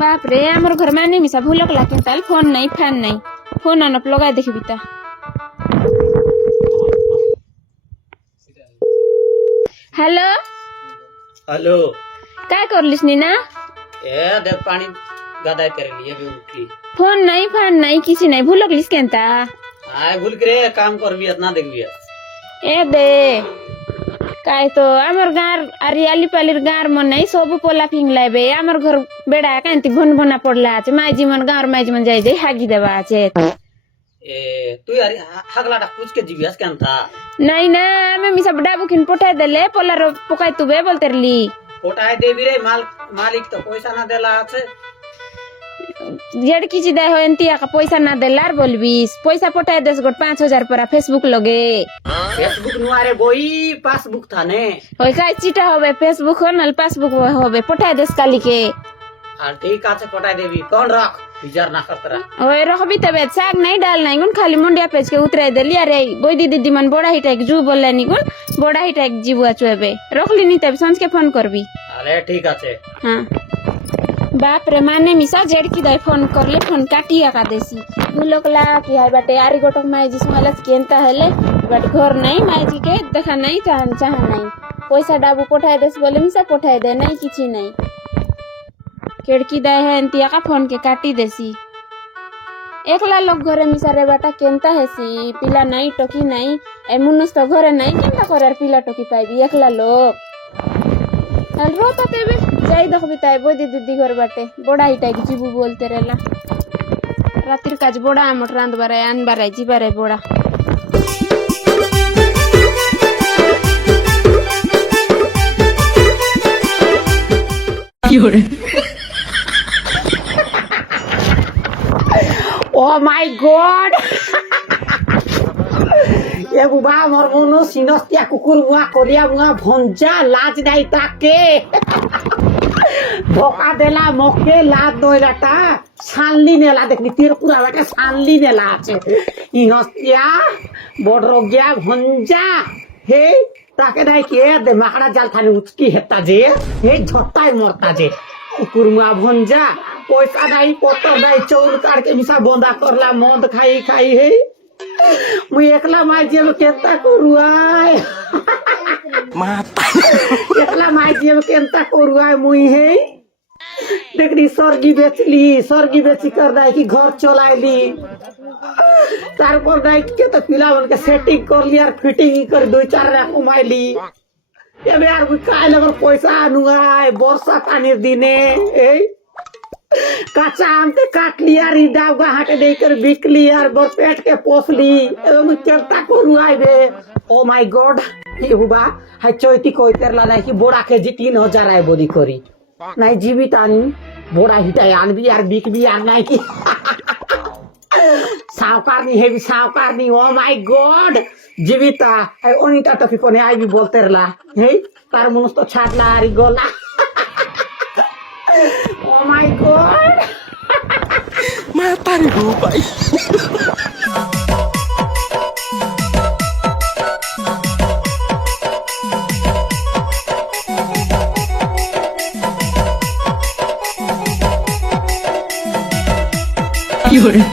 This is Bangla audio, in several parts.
बाप रे आमर घर में नहीं मिसा भूलक लाके ताल फोन नहीं फैन नहीं फोन अनप लगा देखबी ता हेलो हेलो काय करलिस नीना ए देख पानी गदाय कर लिए भी उठली फोन नहीं फैन नहीं किसी नहीं भूलक लिस केनता आय भूल करे काम करबी इतना देखबी ए दे काय तो आमर गार अरियाली पालिर गार मन नहीं सब पोला फिंग लाबे आमर घर बेड़ा कांति भन भना पड़ला আছে माइजी मन गार माइजी मन जाई जाई हागी देबा আছে ए तू यार हगलाटा पूछ के जीवियास केन था नहीं ना मैं मिसा डाबू खिन पठाय देले पोला रो पकाय तुबे बोलतेरली कोटाय देबी रे मालिक तो पैसा ना देला আছে जेड किछि दे हो एंतिया का पैसा ना देलार बोलबीस पैसा पठाय देस गोट 5000 पर फेसबुक लगे फेसबुक नुआरे बोई पासबुक था ने होय काय चिटा होबे फेसबुक हो नल पासबुक होबे पठाय देस काली के हां ठीक আছে कोटाय देबी कौन रख विचार ना करतरा होय रखबी तबे साग नहीं डाल नहीं गुन खाली मुंडिया पेज के उतरे देली अरे बोई दीदी मन बड़ा हिटा के जू बोललानी गुन बड़ा हिटा के जीबुआ चुबे रखली नी तब सांझ के फोन करबी अरे ठीक আছে हां बाप रे माने मिसा जेड की दाई फोन करले फोन काटिया का देसी भूलकला कि हाय बाटे आरी गोटक माई जी समलस केनता हले बट घर नहीं माई जी के देखा नहीं चाह नहीं पैसा डाबू पठाय देस बोले मिसा पठाय दे नहीं किछि नहीं केड़की दाई है एंतिया का फोन के काटी देसी एकला लोग घरे मिसा रे बाटा केनता हेसी पिला नहीं टोकी नहीं ए मुनुस तो घरे नहीं केनता करे पिला टोकी पाइबी एकला लोग हल रो तबे जाई देखबी ताई बोई दीदी घर बाटे बड़ा हिटा की जीबू बोलते रहला रातिर काज बड़ा आमट रांद बारे आन बारे जी बारे बड़ा ओ माय गॉड ए बुबा मोर मनो सिनस्तिया कुकुर मुआ कोरिया मुआ भंजा लाज नाही ताके धोखा देला मके लाज दोइलाटा सानली नेला देखनी तीर पूरा बाटे सानली नेला আছে ইনস্তিয়া বড় রোগিয়া ভঞ্জা হে তাকে নাই কে দে মাখড়া জাল থানে উচকি হেতা যে হে ঝট্টাই মরতা যে কুকুর মুয়া ভঞ্জা পয়সা নাই পত্তর নাই চৌল কাটকে মিশা বন্ধা করলা মদ খাই খাই হে मुई एकला माई जी में केंता करुआय माता एकला माई जी में केंता करुआय मुई हे देखनी सरगी बेची कर दाई की घर चलाइली तारपर दाई के तो पिला बन के सेटिंग कर लिया फिटिंग कर दो चार रा कमाइली एबे यार मुई काय लगर पैसा आनुआय वर्षा पानी दिने ए काचा आम ते काट लिया री डाबगा हाटे देकर बिक लिया बर पेट के पोस ली एवं चलता करुआय बे ओ माय गॉड ये हुबा हाय चोइती कोई तेरला नाही की बोड़ा के जी 3000 आय बोदी करी नाही जीवित आनी बोड़ा हिटाय आनबी यार बिक भी आन नाही की सावकारनी हे भी सावकारनी ओ माय गॉड जीविता हाय ओनिता टफी कोने आय भी बोलतेरला हे तार मनुस तो छाडला आरी गोला Oh my god! Mata nih gue, Pak. Yaudah.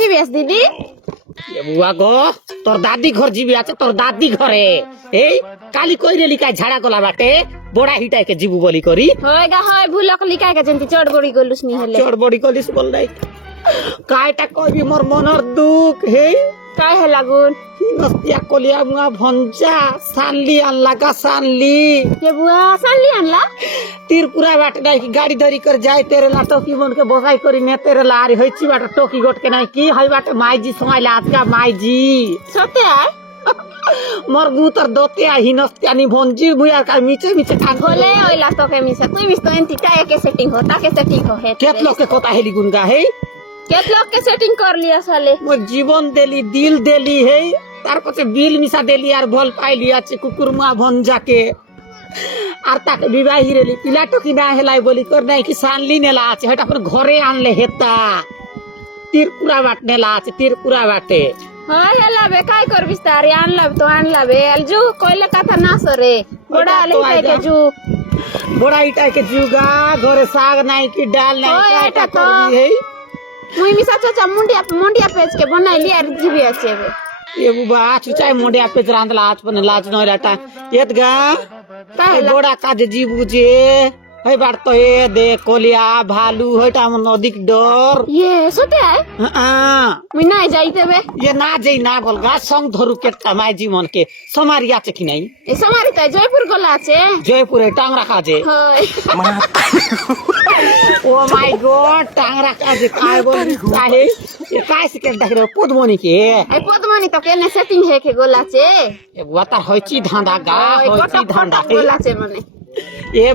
जीवियास दीदी बुआ गो तोर दादी घर जीवी আছে তোর দাদি ঘরে এই কালি কইরেলি কাই ঝাড়া গলা বাটে বড়া হিটাইকে জীবু বলি করি হয় গা হয় ভুলক লিকাই কে যেমতি চড় বড়ি গলুস নি হলে চোর বড়ি কলিস বল নাই কাইটা কইবি মোর মনর দুঃখ হে কাই হেলা গুণ নস্তিয়া কলিয়া মুয়া ভঞ্জা সানলি আনলা গা সানলি কে বুয়া সানলি আনলা तीरपुरा बाट नहीं कि गाड़ी धरी कर जाए तेरे ला टोकी मन के बोसाई करी ने तेरे ला अरे होइची बाट टोकी गोट के नहीं की हई बाट माई जी समाइला आज का माई जी सते आय मोर गुतर दोते आ हिनस्त्या नि भंजी बुया का मीचे मीचे कान होले ओइला तो के मिसा तुई मिस तो एंती टाय के सेटिंग होता के सेटिंग हो हे केत लोग के कोता हेली गुनगा है केत लोग के सेटिंग कर लिया साले मोर जीवन देली दिल देली है तार पछे बिल मिसा देली यार भल पाइली আছে কুকুরমা ভঞ্জা के আর তাকে বিবাহী রেলি পিলা টকি না হেলাই বলি কর নাই কি সানলি নেলা আছে হেটা পর ঘরে আনলে হেতা तीरपुरा बाट नेला আছে तीरपुरा बाटे হয় হেলা বে কাই করবিস তারি আনলা তো আনলা বে अलजू কইলে কথা না সরে বড়া আলে কাই के जू बड़ा इटा के जुगा घरे साग नहीं की डाल नहीं ओए, का एटा तो। करबी है मुई मिसा चाचा मुंडिया पेज के बनाइली आर जीबी আছে বে ये बुबा चुचाई मोंडिया पे रांदला आज पन लाज न रहता येतगा काहेला? बड़ा काज जीबू जे है बार तो ए दे कोलिया भालू होटा मन अधिक डर ये सोते आय हां मुई নাই যাইতে বে ये ना जई ना बोलगा संग धरु केटा माय जीवन के समारिया छै कि नहीं এ সামারি তাই জয়পুর গলা আছে जयपुर टांग रखा जे হয় ओ माय गॉड टांग रखा जे काय बोल काहे ये काय से के देख रे पद्मनी के আই পদ্মনি তো কেনে সেটিং হে के গলা আছে ये वाता होइची धांधा गा ওই होइची কটক धांधा কটক গলা আছে মানে ए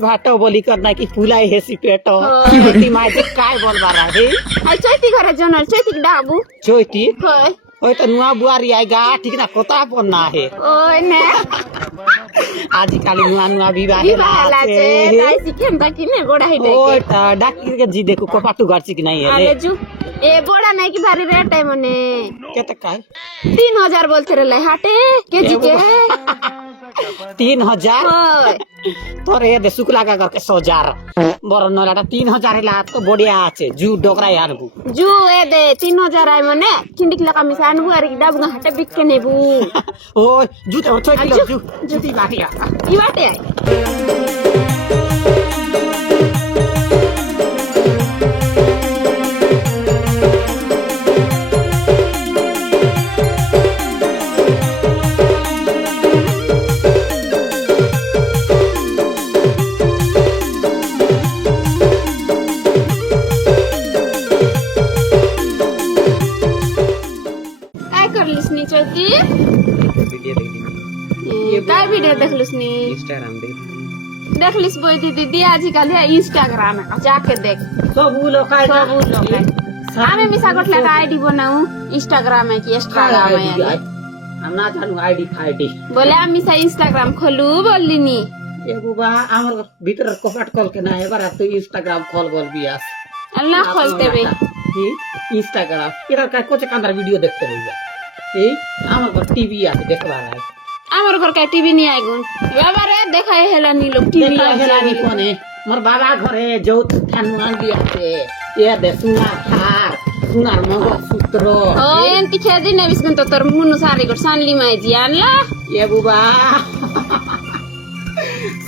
भाटो बोली करना कि फुलाई हेसी पेटो हाँ। ती माय जे काय बोल बारा हे আই চৈতি ঘরে জনল চৈতি ডাবু चोइती হয় होय तो नुआ बुआरी आएगा ठीक ना कोता पन्ना है ওই নে आज काली नुआ विवाह বিবাহলা আছে তাই শিখেন তা কিনে বড়া হিটে ओय डाकी के जी देखो कोपाटू गर्ची कि नहीं है আরে জু এ বড়া নাই কি ভারী রেট है মনে केते काय 3000 बोलते रे हाटे केजी के 3000 হয় तोरे दे शुक्ला का करके 1000 बड़ नलाटा 3000 ला तो बढ़िया আছে जू डोकरा यारबू জু এ দে 3000 আই মনে চিন্ডিক লাগা মিশা আনবু আর কি ডাবু হাটে বিক্কে নেবু ओय जू तो छोटी आजू, जू जूती बाटिया ই বাটে काय करलिस नी चौकी वीडियो देख ली काय वीडियो देखलिस नी इंस्टाग्राम देख देखलिस बोई दीदी आजकल है इंस्टाग्राम है जाके देख सब उ लोग काय सब उ लोग है আমি মিশা গটলা আইডি বানাও ইনস্টাগ্রামে কি ইনস্টাগ্রামে हम ना जानू आईडी फाईडी বলে আমি মিশা ইনস্টাগ্রাম খোলু বললিনি ए बुबा हमर भीतर कपाट खोल के ना एबार तो इंस्टाग्राम खोल बोल बियास আল্লাহ খোলতে বে की इंस्टाग्राम इधर का कोचे कांदर वीडियो देखते रहिया ए हमर घर टीवी आते देखबा रहा আমার ঘর কা টিভি নি আইগুন বাবারে দেখাই হেলা নি লোক টিভি देखा हेला नी कोने मोर बाबा घरे जो थान मान बियाते ए दे सुनार थार सुनार मंगल सूत्र ও এন্তি খেদি নেবিস কিন্তু তোর মুনু সারি গর সানলি মাই জি আনলা ए बुबा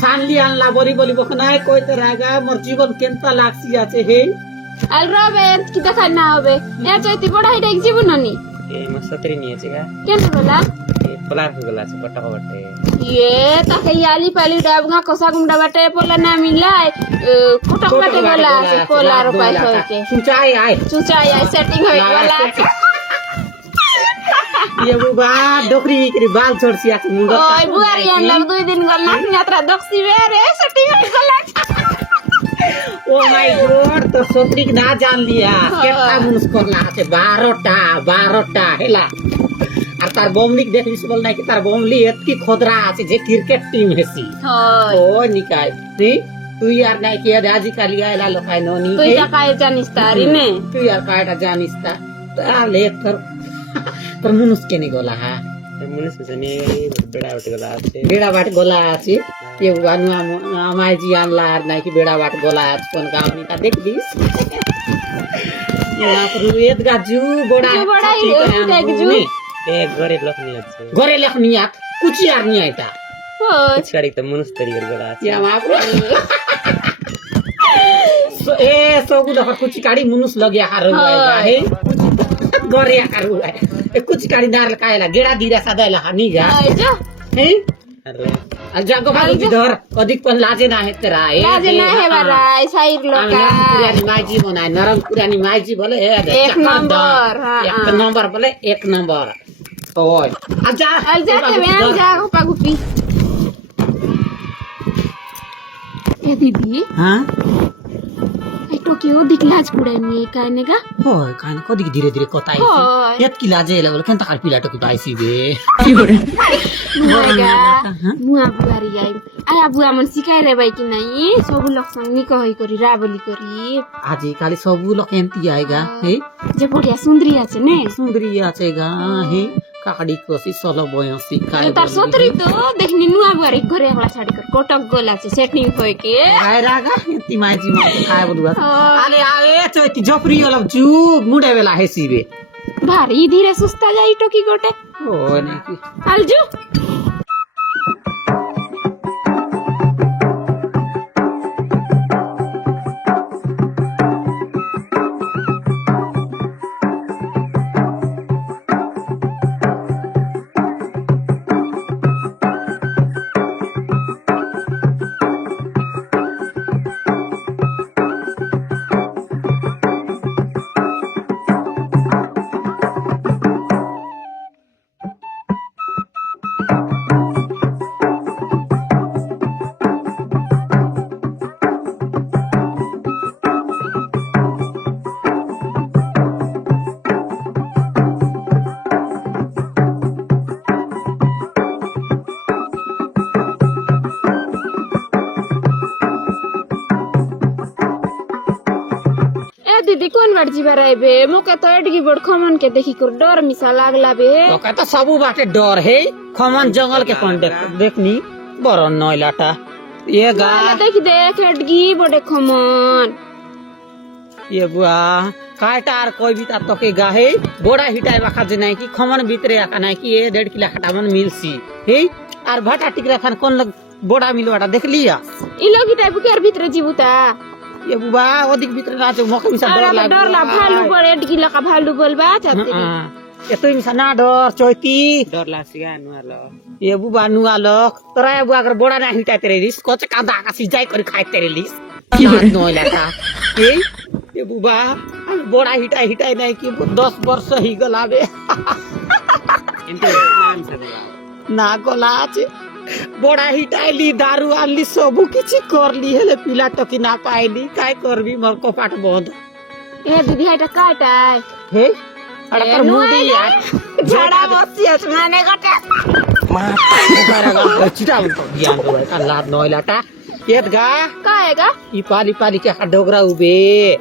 सानली आनला बोली बोली बखनाय कोई तो रागा मोर जीवन केनता लागसी আছে हे আল রবে কি দেখা না হবে এ চৈতি বড় হাইটা জীবন নানি ए मस्तरी नहीं है जगह কেন বলা ए पलार हो गला से पटका बटे ये ताके याली पाली डाबगा कोसा गुंडा बाटे पोला ना मिलाय कोटक बाटे गला से पोला रुपए होय के सुचाई आए चुचा या सेटिंग होय वाला ये बुबा डोकरी के बाल छोड़सी আছে मुंडो ओय बुआरी अंदर 2 दिन गल ना यात्रा दक्सी रे सेटिंग होय गला ओ माय गॉड तो सोत्री ना जान लिया केतना मुनस करला আছে 12টা হেলা আর তার বমলিক দেখলিস বল নাই কি তার বমলি এতকি খোদরা আছে যে ক্রিকেট টিম হেসি হয় ও নিকাই তুই আর নাই কি আজি কালি আইলা লোকাই ননি তুই যা কায় জানিস তারি নে তুই আর কায়টা জানিস তা তাহলে তোর মুনস কেনি গলা হা मुने से जने बेड़ा उठ गला से बेड़ा बाट गोला আছে ये बानु আমায় জি আনলা আর নাই কি বেড়া बाट गोला আছে কোন গাওনি কা দেখ দিস না রুয়েত গাজু বড়া জু বড়া দেখ জু ए घरे लोक नहीं আছে ঘরে লেখনি আত কুচি আর নি আইতা होय कुछ गाड़ी तो मनुष्य तरी गला আছে या बापरे ए सोगु दखर कुछ गाड़ी मुनुस लगिया हारो है गरे हारो है कुछ गाड़ी नार कायला गेडा दिरा सादायला हानी जा होय जा है अरे जागो भाई इधर अधिक पण लाजे ना है तेरा है लाजे ना है बाराय साईर लोका पुरानी माइजी बनाए नरम पुरानी माइजी बोले एक नंबर हाँ एक नंबर बोले एक नंबर ओय आजा al जाते में al जा गोपा गुपी ए दीदी हां आई टोकियो दिखलाज पुडानी काने का होय कान कदी धीरे धीरे कताई होय यत की लाजे लेवल केन तकार पिला टकी बाइसी बे मुआगा मुआ बुआरी आई आया बुआ मन सिकाइ रे बाई कि नहीं सब लोग संग नि कहै करी राबली करी आजी काली सबु लोक एंती आएगा हे जे बढ़िया सुंदरी আছে ने सुंदरी आछेगा हे काकड़ी कोसी सलो बयसी काय तार सोतरी तो देखनी नुआ बुआरी घरे वाला साड़ी कर कोटक गोला से सेटिंग होय के काय रागा एंती माइजी म काय बदुआ हाँ। आले आवे चोती जपरी अलग जू मुडे वेला हेसीबे भारी धीरे सुस्ता जाई टोकी गोटे ओ नहीं की अलजू दीदी कोन बार जीवा बे मोके तो एडगी बड़ खमन के देखी कर डर मिसा लागला बे ओका तो सबु बाटे डर है खमन जंगल के कोन देखनी बरो नइलाटा ये गा देखी देख एडगी बड़े खमन ये बुआ काटार कोई भी ता तके गा है बोड़ा हिटाई बाखा जे नहीं कि खमन भीतरे आका नहीं कि ये 1.5 किलो खटामन मिलसी हे आर भाटा टिकरा खान कोन लग बोड़ा मिलवाटा देख लिया इ लोग टाइप के भीतर जीवता ये बुआ अधिक भीतर ना जो मके मिसा डर ला भालू बड़े एडगी लका भालू बोलबा चाहते ये तो मिसा ना डर चोती डर लासिगा नुआलो ये बुआ नुआ लोक तोरा ये बुआ अगर बोड़ा ना हिटा तेरे लिस कोच कांदा का सिजाई कर खाए तेरे लिस नोइला था ये बुआ बोड़ा हिटा हिटा नहीं कि 10 वर्ष ही गलाबे इंते नाम से बोला ना गलाच बोड़ा हिटाइली दारू आनली सबु किछि करली हेले पिला टकी ना पाइली काय करबी मोर कपाट बंद ए दीदी हेटा काटाय हे अरे कर मुंडी यार झड़ा बसियस माने गटे मारा चिटा ज्ञान तो का लाद नोइलाटा येत गा काएगा ई पाली पाली के डोगरा उबे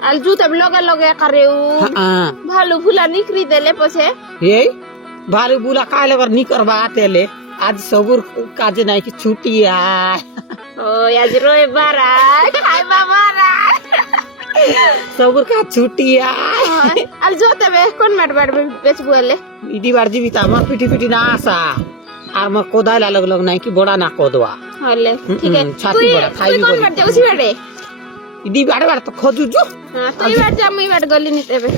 अलजू तब लगे लगे करेउ हां भालू फुला निकरी देले पछे हे भालू बुला काय लगर नी करबा तेले आज सबुर काजे नहीं कि छुट्टी आय ओ आज रोए बारा खाय बाबारा सबुर का छुट्टी आय अलजू तबे कोन माट बाड़ बेच बोले इडी बार जीविता म पिटी पिटी ना आसा आर म कोदाला लग लग नहीं कि बड़ा ना कोदवा हले ठीक है छाती बड़ा खाई कोन बाड़ जा उसी बाड़े इडी बाड़ बाड़ तो खोजू जो हां तो ई बाड़ जा मुई बाड़ गली नि तबे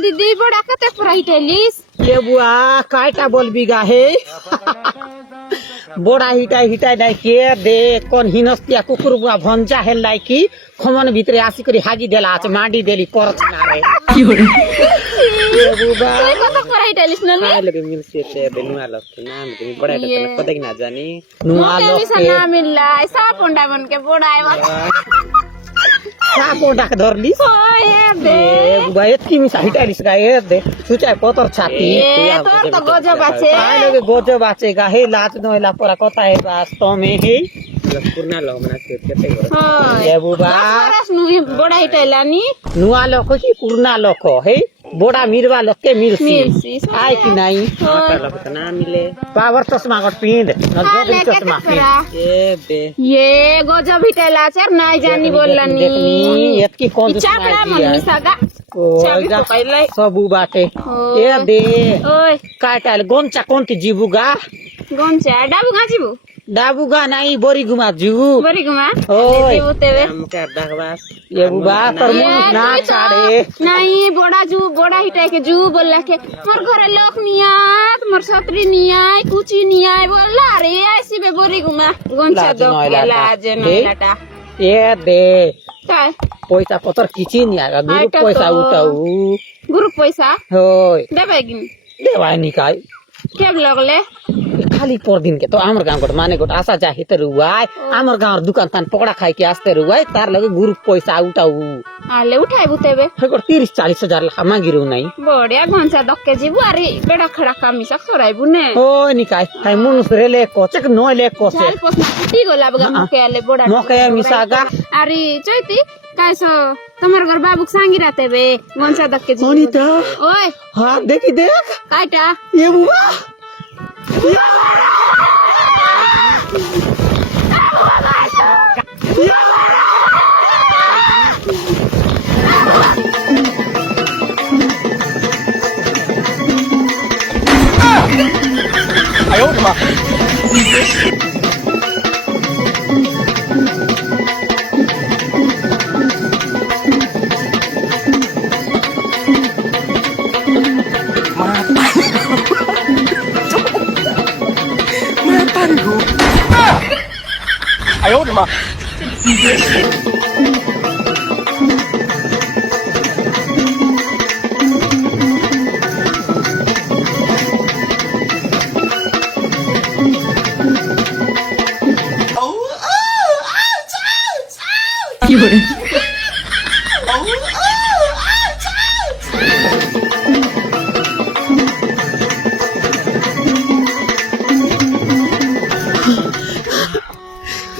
दीदी बड़ा कते फ्राइटेलिस ये बुआ कायटा बोल बिगा है बोड़ा हिटाई हिटाई दाई के दे कोन हिनस्तिया कुकुर बुआ भंजा हेल लाई की खमन भितरे आसी करी हागी देला आछ माडी देली परछ ना रे बुबा তুই কত করাই টালিস না নি काय लगे मिल से ते नुआ लग नाम ते बड़ा टा पता कि ना जानी नुआ মোকে लोग মিশা के না মিললাই সাপন্ডা বনকে বড়াই মত सापो डाक धरली ওই দে ए बुबा एतकी मिसा हिटाइलिस गा ए दे सुचाय पतर छाती এ তোর তো গজব আছে काय लगे गोजो बाचेगा हे लाज नोइला परा कता है वास्तव में हे पूर्णा लो मना से केते गो ওই ए बुबा বরস নুই বড়াই টাইলানি नुआ लोक की पुरना लोक हे बोड़ा मिरवा लोक के मिर्सी मिर्सी, आय कि नहीं माता लग तो ना मिले पावर चश्मा गट पिंड नजर चश्मा पिंड ए बे ये गजब हिटाइला আছে আর নাই জানি বললানি देखनी एतकी कौन চাপড়া মন মিশাগা चाबी तो पहले सबू बाटे हो। ए दे ওই काटाल गोंचा कोंती जीबुगा গঞ্চা ডাবু গাছিবু डाबुगा नहीं बोरी घुमा जू বরি গুমা ओय দেবু তেবে हम का बकवास ये बुबा तर मुन ना छाड़े নাই বড়া জু বড়া হিটাই কে জু বললা के मोर घरे लोक नियात मोर छतरी नियाय कुची नियाय बोलला रे आइसिबे बरी गुमा गঞ্চা लाज दो नइलाटा। लाज ए? नइलाटा ए दे তাই पैसा पतर किची नहीं आएगा गुरु आइटा पैसा तो। उठाऊ गुरु पैसा होय देबे गिन देवाय निकाय केब लगले खाली पर दिन के तो आमर गांव को माने को आशा जाहि त रुवाय आमर गांव दुकान तान पकड़ा खाई के आस्ते रुवाय तार लगे गुरु पैसा उठाऊ आले उठाई बुतेबे हेकर 30-40 हजार लाख मागिरु नहीं बढिया गঞ্চা दक्के जिबु अरे बेडा खडा कामिसा खराइबु ने ओय निकाय हाय मुनुस रेले कोचक नोले कोसे झाल पोसना फुटी गोला बगा मके आले बडा मके मिसागा अरे चैती कायसो तमर घर बाबुक सांगी राते बे गঞ্চা दक्के जिबु अनिता ओय हां देखी देख कायटा ये बुआ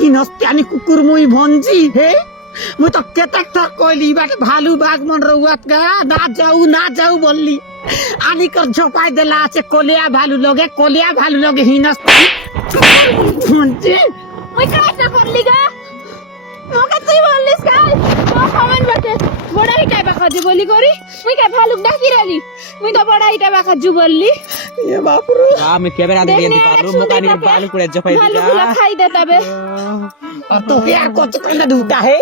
इनस्त्यानी कुकुर मुई भंजी हे मुई तो केतक तक कोइली बाटे भालू बाग मन रउआत गा ना जाऊ बोलली आनी कर झपाई देला আছে कोलिया भालू लोगे हिनस्त्यानी भंजी ओय कायटा बोलली गा मोका तुई बोललीस काय तो कमेंट बाटे बडा हिटाय बाखा जु बोली करी मुई काय भालुक डाकी राली मुई तो बडा हिटाय बाखा जु बोलली ये बापरू आ मैं कैमरा दे दिया पालो मोका नहीं बाल कुड़े जफाई भालुक दिया खाई देता बे तो यार को चकल दुटा है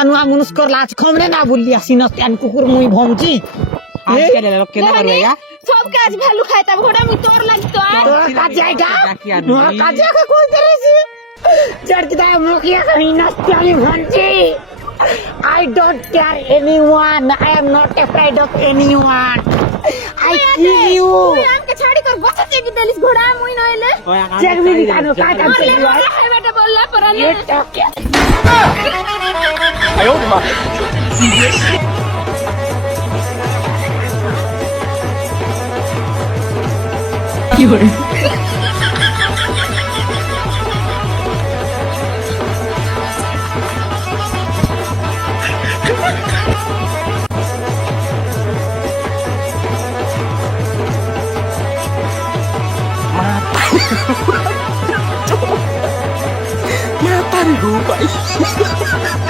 अनुआ मुनुस कर लाच खमने ना बोलली सिनस्त्यानी कुकुर मुई भंजी आज के ले लोग के ना करवेगा सब काज भालू खायता घोड़ा मुई तोर लागी तो तो का जाएगा वहां का जाएगा कोई तरह से चढ़ता है मोकिया कहीं नस्त्यानी भंजी I don't care anyone. I am not afraid of anyone. I kill you. मुई आमके छाड़ी कर बस चेकी देलिस घोड़ा मुई नइले चेक भी निकालो का काम मरले चल रहा है है बेटा बोलला परने ये तो क्या Mata nih gue, Pak.